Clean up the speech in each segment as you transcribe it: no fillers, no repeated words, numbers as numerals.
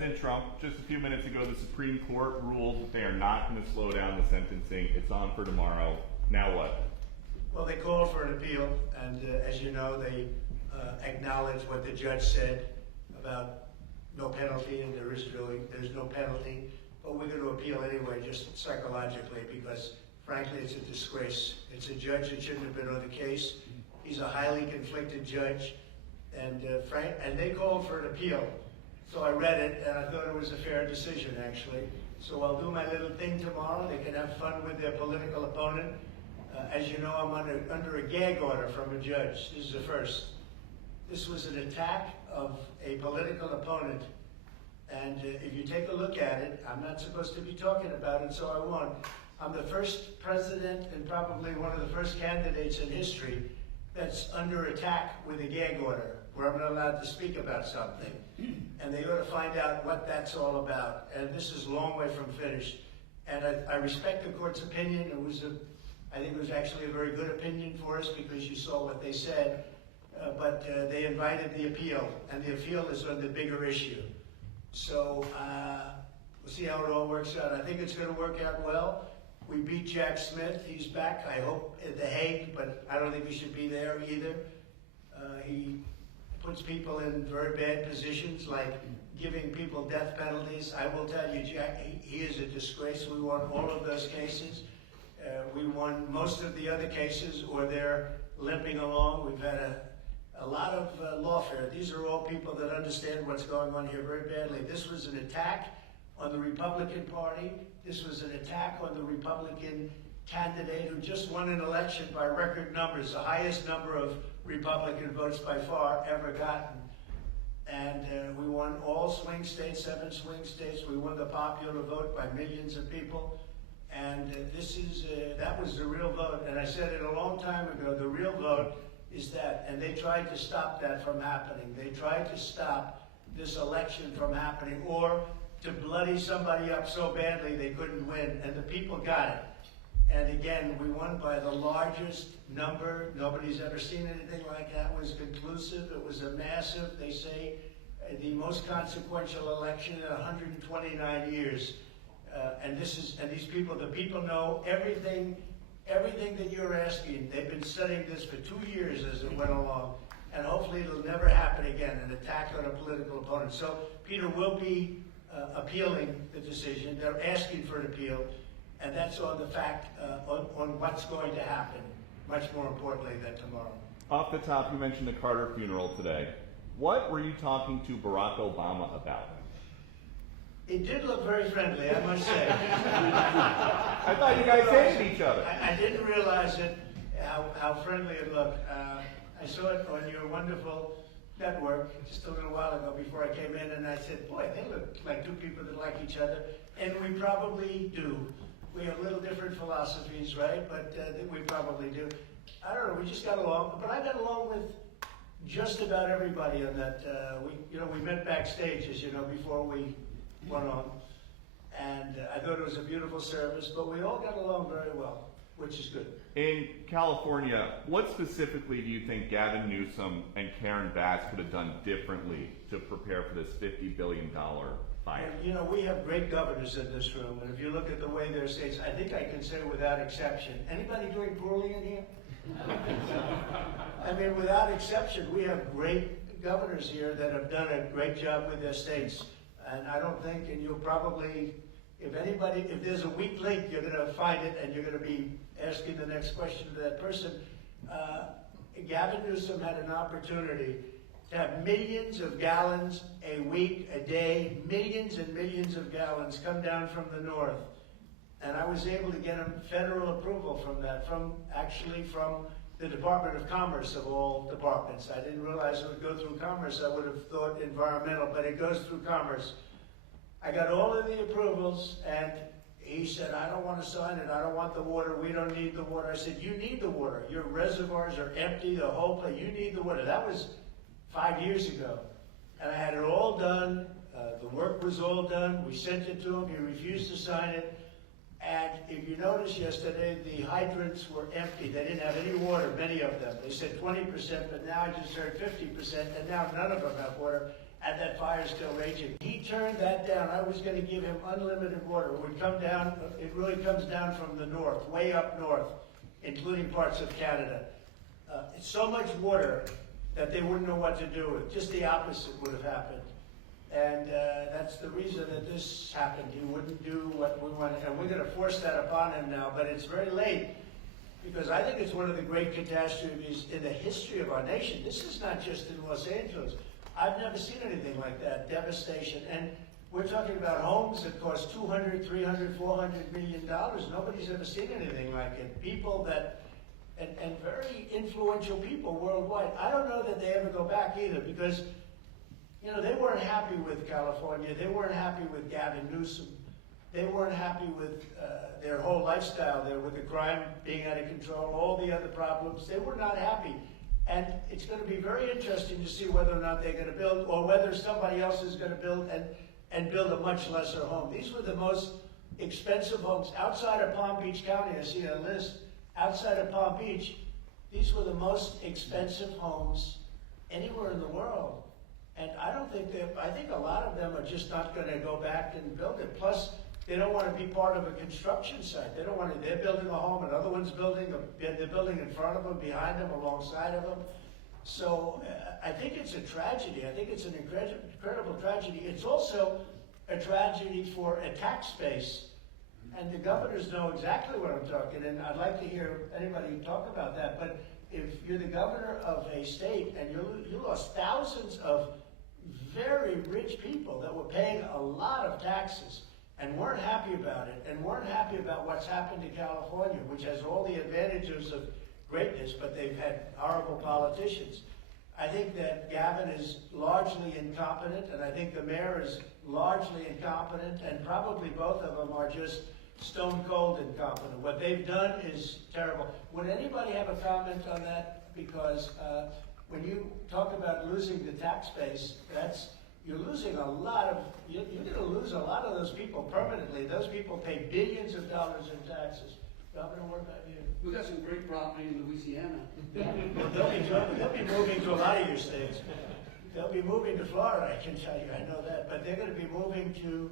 President Trump, just a few minutes ago, the Supreme Court ruled that they are not going to slow down the sentencing. It's on for tomorrow. Now what? Well, they called for an appeal, and as you know, they acknowledged what the judge said about no penalty, and there's no penalty. But we're going to appeal anyway, just psychologically, because frankly, it's a disgrace. It's a judge that shouldn't have been on the case. He's a highly conflicted judge, and they called for an appeal. So I read it, and I thought it was a fair decision, actually. So I'll do my little thing tomorrow. They can have fun with their political opponent. As you know, I'm under a gag order from a judge. This is the first. This was an attack of a political opponent. And if you take a look at it, I'm not supposed to be talking about it, so I won't. I'm the first president and probably one of the first candidates in history that's under attack with a gag order, where I'm not allowed to speak about something. And they ought to find out what that's all about. And this is a long way from finished. And I respect the court's opinion. I think it was actually a very good opinion for us because you saw what they said. But they invited the appeal, and the appeal is on the bigger issue. So we'll see how it all works out. I think it's going to work out well. We beat Jack Smith. He's back, I hope, at The Hague, but I don't think he should be there either. He puts people in very bad positions, like giving people death penalties. I will tell you, Jack, he is a disgrace. We won all of those cases. We won most of the other cases, or they're limping along. We've had a lot of lawfare. These are all people that understand what's going on here very badly. This was an attack on the Republican Party. This was an attack on the Republican candidate who just won an election by record numbers, the highest number of Republican votes by far ever gotten. And we won all swing states, 7 swing states. We won the popular vote by millions of people. And that was the real vote. And I said it a long time ago, the real vote is that. And they tried to stop that from happening. They tried to stop this election from happening, or to bloody somebody up so badly they couldn't win. And the people got it. And again, we won by the largest number. Nobody's ever seen anything like that. It was conclusive. It was a massive, they say, the most consequential election in 129 years. And these people, the people know everything that you're asking. They've been studying this for 2 years as it went along. And hopefully it'll never happen again, an attack on a political opponent. So Peter will be appealing the decision. They're asking for an appeal. And that's on the fact, on what's going to happen, much more importantly than tomorrow. Off the top, you mentioned the Carter funeral today. What were you talking to Barack Obama about? It did look very friendly, I must say. I thought you guys hated each other. I didn't realize it, how friendly it looked. I saw it on your wonderful network just a little while ago before I came in, and I said, boy, they look like two people that like each other. And we probably do. We have little different philosophies, right? But we probably do. I don't know, we just got along. But I got along with just about everybody on that. We met backstage, as you know, before we went on. And I thought it was a beautiful service, but we all got along very well, which is good. In California, what specifically do you think Gavin Newsom and Karen Bass could have done differently to prepare for this $50 billion fire? You know, we have great governors in this room, and if you look at the way their states, I think I can say without exception, anybody doing poorly in here? I mean, without exception, we have great governors here that have done a great job with their states. And I don't think, and you'll probably, if there's a weak link, you're going to find it, and you're going to be asking the next question to that person. Gavin Newsom had an opportunity to have millions of gallons a week, a day, millions and millions of gallons come down from the north. And I was able to get him federal approval from that, from the Department of Commerce of all departments. I didn't realize it would go through Commerce. I would have thought environmental, but it goes through Commerce. I got all of the approvals, and he said, I don't want to sign it. I don't want the water. We don't need the water. I said, you need the water. Your reservoirs are empty, the whole place. You need the water. That was 5 years ago. And I had it all done. The work was all done. We sent it to him. He refused to sign it. And if you notice yesterday, the hydrants were empty. They didn't have any water, many of them. They said 20%, but now I just heard 50%, and now none of them have water. and that fire is still raging. He turned that down. I was going to give him unlimited water. It would come down, it really comes down from the north, way up north, including parts of Canada. It's so much water that they wouldn't know what to do with. Just the opposite would have happened. And that's the reason that this happened. He wouldn't do what we wanted, and we're going to force that upon him now, but it's very late, because I think it's one of the great catastrophes in the history of our nation. This is not just in Los Angeles. I've never seen anything like that, devastation. And we're talking about homes that cost $200, $300, $400 million. Nobody's ever seen anything like it. People that, and very influential people worldwide. I don't know that they ever go back either, because you know, they weren't happy with California. They weren't happy with Gavin Newsom. They weren't happy with their whole lifestyle there, with the crime being out of control, all the other problems. They were not happy. And it's going to be very interesting to see whether or not they're going to build, or whether somebody else is going to build and build a much lesser home. These were the most expensive homes outside of Palm Beach County. I see a list. Outside of Palm Beach, these were the most expensive homes anywhere in the world. And I don't think I think a lot of them are just not going to go back and build it. Plus, they don't want to be part of a construction site. They don't want to, they're building a home, another one's building, they're building in front of them, behind them, alongside of them. So I think it's a tragedy. I think it's an incredible tragedy. It's also a tragedy for a tax base. And the governors know exactly what I'm talking, and I'd like to hear anybody talk about that. But if you're the governor of a state and you lost thousands of very rich people that were paying a lot of taxes and weren't happy about it, and weren't happy about what's happened to California, which has all the advantages of greatness, but they've had horrible politicians. I think that Gavin is largely incompetent, and I think the mayor is largely incompetent, and probably both of them are just stone cold incompetent. What they've done is terrible. Would anybody have a comment on that? Because when you talk about losing the tax base, you're losing a lot of, you're going to lose a lot of those people permanently. Those people pay billions of dollars in taxes. Governor, what about you? We got some great property in Louisiana. They'll be moving to a lot of your states. They'll be moving to Florida, I can tell you, I know that. But they're going to be moving to,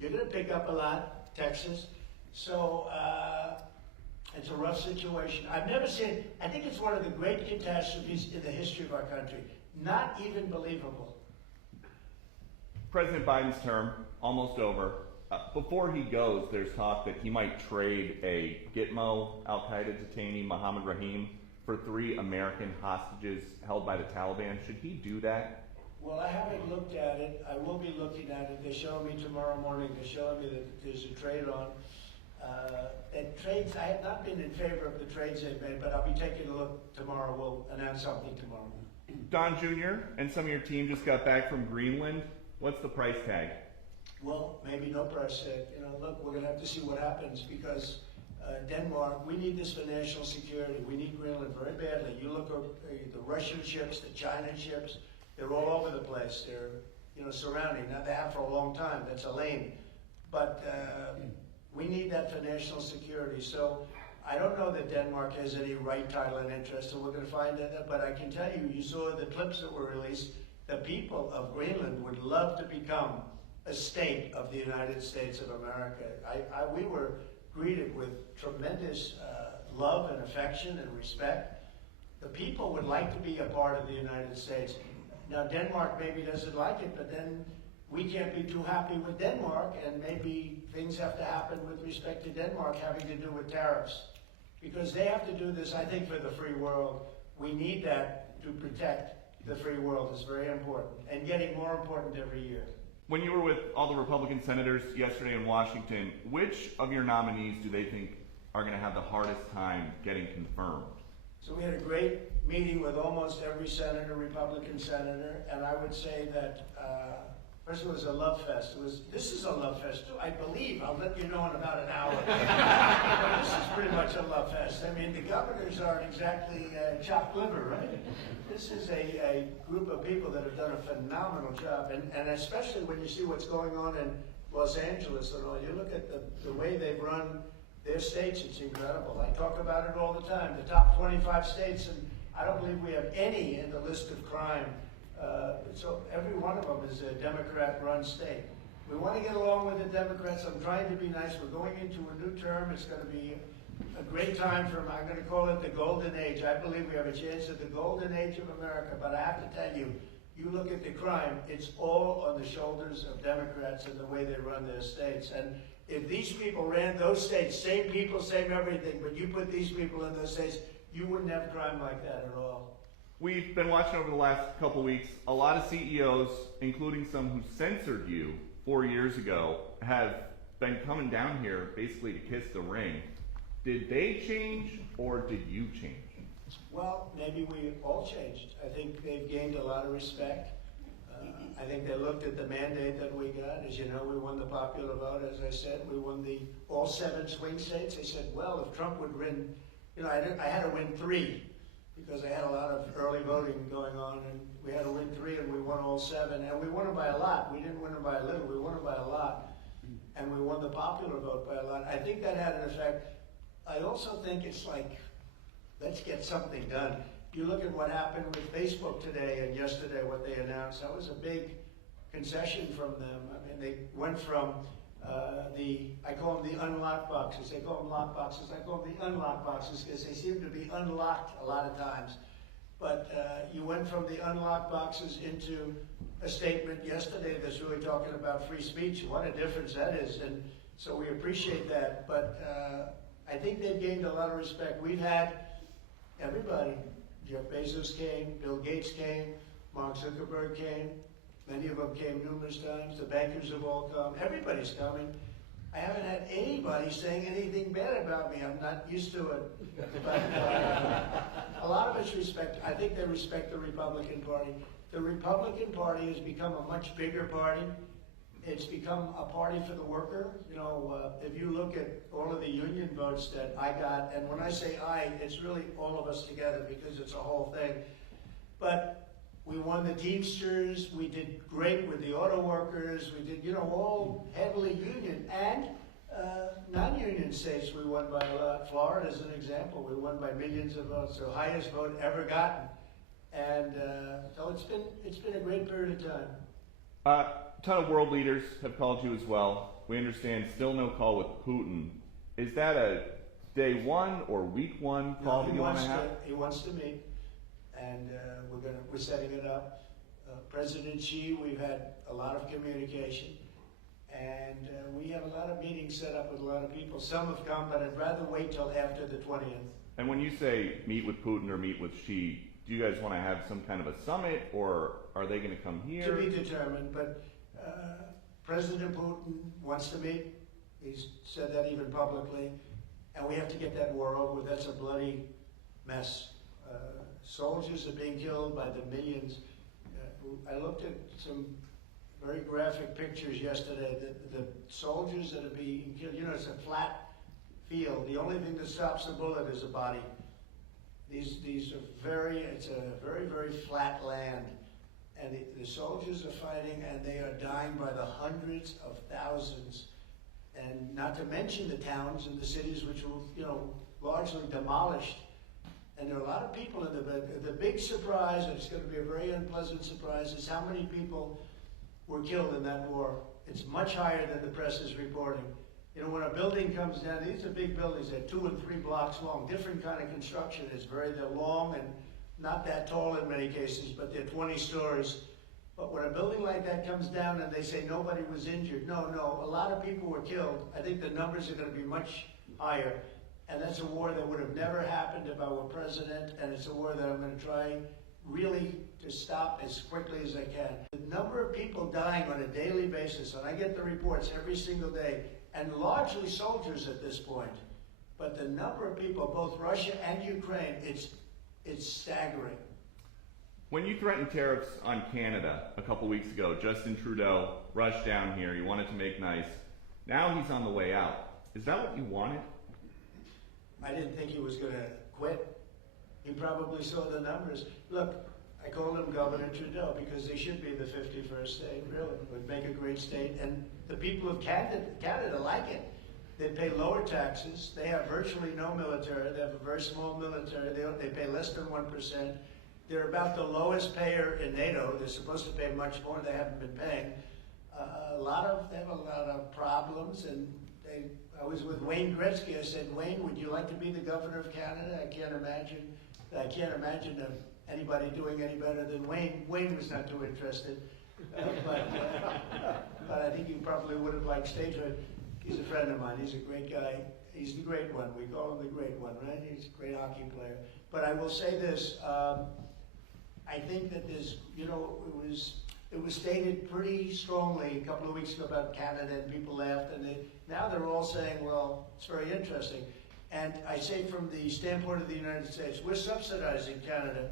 you're going to pick up a lot, Texas. So it's a rough situation. I've never seen, I think it's one of the great catastrophes in the history of our country. Not even believable. President Biden's term, almost over. Before he goes, there's talk that he might trade a Gitmo al-Qaeda detainee, Mohammed Rahim, for 3 American hostages held by the Taliban. Should he do that? Well, I haven't looked at it. I will be looking at it. They're showing me tomorrow morning. They're showing me that there's a trade on. And trades, I have not been in favor of the trades they've made, but I'll be taking a look tomorrow. We'll announce something tomorrow. Don Jr. and some of your team just got back from Greenland. What's the price tag? Well, maybe no price tag. You know, look, we're going to have to see what happens, because Denmark, we need this for national security. We need Greenland very badly. You look at the Russian ships, the China ships, they're all over the place. They're, you know, surrounding. Now, they have for a long time. That's a lane. But we need that for national security. So I don't know that Denmark has any right, title, and interest, and we're going to find that. But I can tell you, you saw the clips that were released. The people of Greenland would love to become a state of the United States of America. We were greeted with tremendous love and affection and respect. The people would like to be a part of the United States. Now, Denmark maybe doesn't like it, but then we can't be too happy with Denmark, and maybe things have to happen with respect to Denmark having to do with tariffs. Because they have to do this, I think, for the free world. We need that to protect the free world. Is very important, and getting more important every year. When you were with all the Republican senators yesterday in Washington, which of your nominees do they think are going to have the hardest time getting confirmed? So we had a great meeting with almost every senator, Republican senator, and I would say that first it was a love fest. This is a love fest too, I believe. I'll let you know in about an hour. But this is pretty much a love fest. I mean, the governors aren't exactly chopped liver, right? This is a group of people that have done a phenomenal job, and especially when you see what's going on in Los Angeles and all. You look at the way they've run their states, it's incredible. I talk about it all the time. The top 25 states, and I don't believe we have any in the list of crime So every one of them is a Democrat-run state. We want to get along with the Democrats. I'm trying to be nice. We're going into a new term. It's going to be a great time for, I'm going to call it the golden age. I believe we have a chance at the golden age of America, but I have to tell you, you look at the crime, it's all on the shoulders of Democrats and the way they run their states. And if these people ran those states, same people, same everything, but you put these people in those states, you wouldn't have crime like that at all. We've been watching over the last couple weeks, a lot of CEOs, including some who censored you 4 years ago, have been coming down here basically to kiss the ring. Did they change or did you change? Well, maybe we all changed. I think they've gained a lot of respect. I think they looked at the mandate that we got. As you know, we won the popular vote, as I said. We won all 7 swing states. They said, well, if Trump would win, I had to win 3 because I had a lot of early voting going on, and we had to win 3, and we won all 7, and we won them by a lot. We didn't win them by a little. We won them by a lot, and we won the popular vote by a lot. I think that had an effect. I also think it's like, let's get something done. You look at what happened with Facebook today and yesterday, what they announced. That was a big concession from them. I mean, they went from I call them the unlocked boxes. They call them lock boxes. I call them the unlocked boxes because they seem to be unlocked a lot of times. But you went from the unlocked boxes into a statement yesterday that's really talking about free speech. What a difference that is. And so we appreciate that. But I think they've gained a lot of respect. We've had everybody. Jeff Bezos came, Bill Gates came, Mark Zuckerberg came. Many of them came numerous times. The bankers have all come. Everybody's coming. I haven't had anybody saying anything bad about me. I'm not used to it. But a lot of it's respect. I think they respect the Republican Party. The Republican Party has become a much bigger party. It's become a party for the worker. If you look at all of the union votes that I got, and when I say I, it's really all of us together because it's a whole thing. But we won the Teamsters, we did great with the auto workers, we did, all heavily union, and non-union states we won by a lot. Florida is an example, we won by millions of votes, the highest vote ever gotten. And so it's been a great period of time. A ton of world leaders have called you as well. We understand still no call with Putin. Is that a day 1 or week 1 call that you want to have? He wants to meet, and we're setting it up. President Xi, we've had a lot of communication, and we have a lot of meetings set up with a lot of people. Some have come, but I'd rather wait till after the 20th. And when you say meet with Putin or meet with Xi, do you guys want to have some kind of a summit, or are they going to come here? To be determined, but President Putin wants to meet. He's said that even publicly, and we have to get that war over with. That's a bloody mess. Soldiers are being killed by the millions. I looked at some very graphic pictures yesterday. The soldiers that are being killed, it's a flat field. The only thing that stops the bullet is a body. It's a very, very flat land. And the soldiers are fighting, and they are dying by the hundreds of thousands. And not to mention the towns and the cities which were, largely demolished. And there are a lot of people in the big surprise, and it's going to be a very unpleasant surprise, is how many people were killed in that war. It's much higher than the press is reporting. When a building comes down, these are big buildings, they're 2 and 3 blocks long, different kind of construction. They're long and not that tall in many cases, but they're 20 stories. But when a building like that comes down and they say nobody was injured, no, a lot of people were killed. I think the numbers are going to be much higher. And that's a war that would have never happened if I were president, and it's a war that I'm going to try really to stop as quickly as I can. The number of people dying on a daily basis, and I get the reports every single day, and largely soldiers at this point, but the number of people, both Russia and Ukraine, it's staggering. When you threatened tariffs on Canada a couple weeks ago, Justin Trudeau rushed down here. He wanted to make nice. Now he's on the way out. Is that what you wanted? I didn't think he was going to quit. He probably saw the numbers. Look, I call him Governor Trudeau because they should be the 51st state, really. It would make a great state. And the people of Canada like it. They pay lower taxes. They have virtually no military. They have a very small military. They pay less than 1%. They're about the lowest payer in NATO. They're supposed to pay much more. They haven't been paying. They have a lot of problems, and I was with Wayne Gretzky. I said, Wayne, would you like to be the governor of Canada? I can't imagine anybody doing any better than Wayne. Wayne was not too interested, but I think he probably would have liked statehood. He's a friend of mine. He's a great guy. He's the great one. We call him the great one, right? He's a great hockey player. But I will say this. I think that there's, it was stated pretty strongly a couple of weeks ago about Canada, and people laughed, and now they're all saying, well, it's very interesting. And I say from the standpoint of the United States, we're subsidizing Canada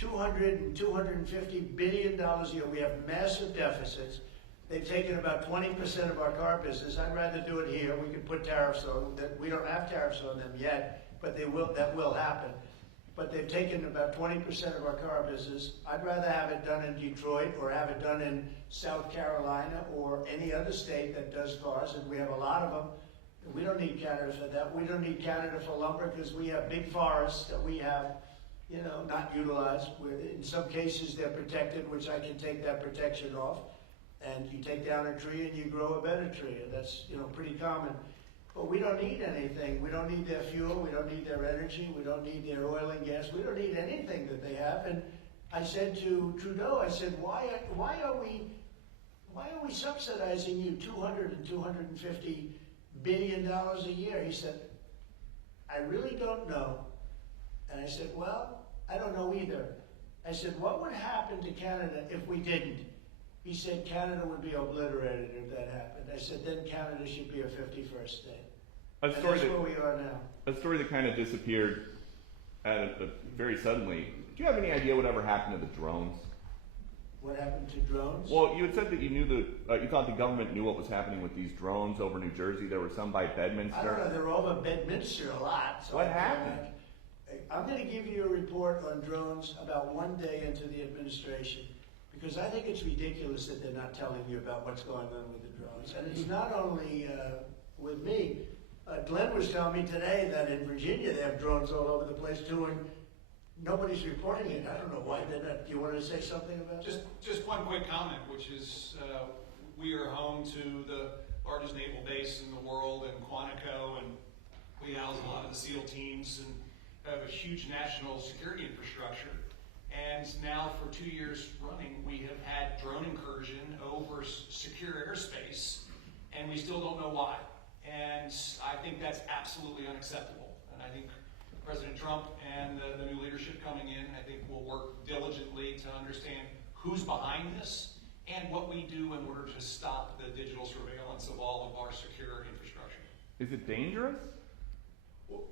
$200 and $250 billion a year. We have massive deficits. They've taken about 20% of our car business. I'd rather do it here. We could put tariffs on that. We don't have tariffs on them yet, but that will happen. But they've taken about 20% of our car business. I'd rather have it done in Detroit or have it done in South Carolina or any other state that does cars, and we have a lot of them. We don't need Canada for that. We don't need Canada for lumber because we have big forests that we have, not utilized. In some cases, they're protected, which I can take that protection off. And you take down a tree and you grow a better tree, and that's pretty common. But we don't need anything. We don't need their fuel. We don't need their energy. We don't need their oil and gas. We don't need anything that they have. And I said to Trudeau, I said, why are we subsidizing you $200 and $250 billion a year? He said, I really don't know. And I said, well, I don't know either. I said, what would happen to Canada if we didn't? He said Canada would be obliterated if that happened. I said then Canada should be a 51st state. And that's where we are now. A story that kind of disappeared very suddenly. Do you have any idea whatever happened to the drones? What happened to drones? Well, you had said that you thought the government knew what was happening with these drones over New Jersey. There were some by Bedminster. I don't know. They're over Bedminster a lot. So what happened? I'm going to give you a report on drones about one day into the administration. Because I think it's ridiculous that they're not telling you about what's going on with the drones. And it's not only with me. Glenn was telling me today that in Virginia they have drones all over the place too, and nobody's reporting it. I don't know why they're not. Do you want to say something about that? Just one quick comment, which is we are home to the largest naval base in the world in Quantico, and we house a lot of the SEAL teams and have a huge national security infrastructure. And now for 2 years running, we have had drone incursion over secure airspace, and we still don't know why. And I think that's absolutely unacceptable. And I think President Trump and the new leadership coming in, I think will work diligently to understand who's behind this and what we do in order to stop the digital surveillance of all of our secure infrastructure. Is it dangerous? Well,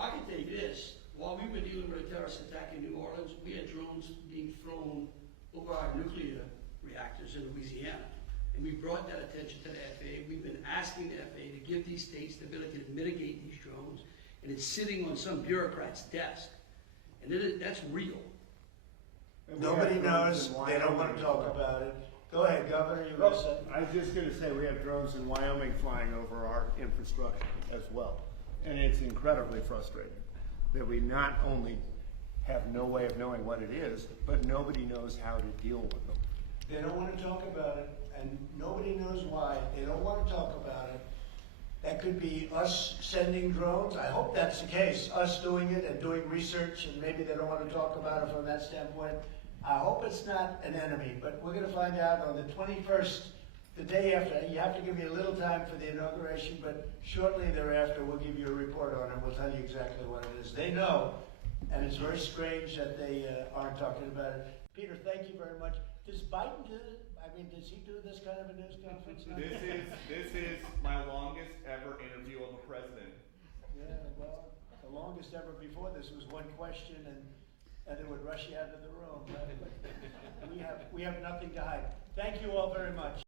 I can tell you this. While we were dealing with a terrorist attack in New Orleans, we had drones being thrown over our nuclear reactors in Louisiana. And we brought that attention to the FAA. We've been asking the FAA to give these states the ability to mitigate these drones. And it's sitting on some bureaucrat's desk. And that's real. Nobody knows. They don't want to talk about it. Go ahead, Governor. You want to say? I was just going to say we have drones in Wyoming flying over our infrastructure as well. And it's incredibly frustrating that we not only have no way of knowing what it is, but nobody knows how to deal with them. They don't want to talk about it, and nobody knows why. They don't want to talk about it. That could be us sending drones. I hope that's the case, us doing it and doing research, and maybe they don't want to talk about it from that standpoint. I hope it's not an enemy, but we're going to find out on the 21st, the day after. You have to give me a little time for the inauguration, but shortly thereafter we'll give you a report on it. We'll tell you exactly what it is. They know, and it's very strange that they aren't talking about it. Peter, thank you very much. Does Biden do it? Does he do this kind of a news conference? This is my longest ever interview of a president. Yeah, well, the longest ever before this was one question, and they would rush you out of the room. Right? We have nothing to hide. Thank you all very much.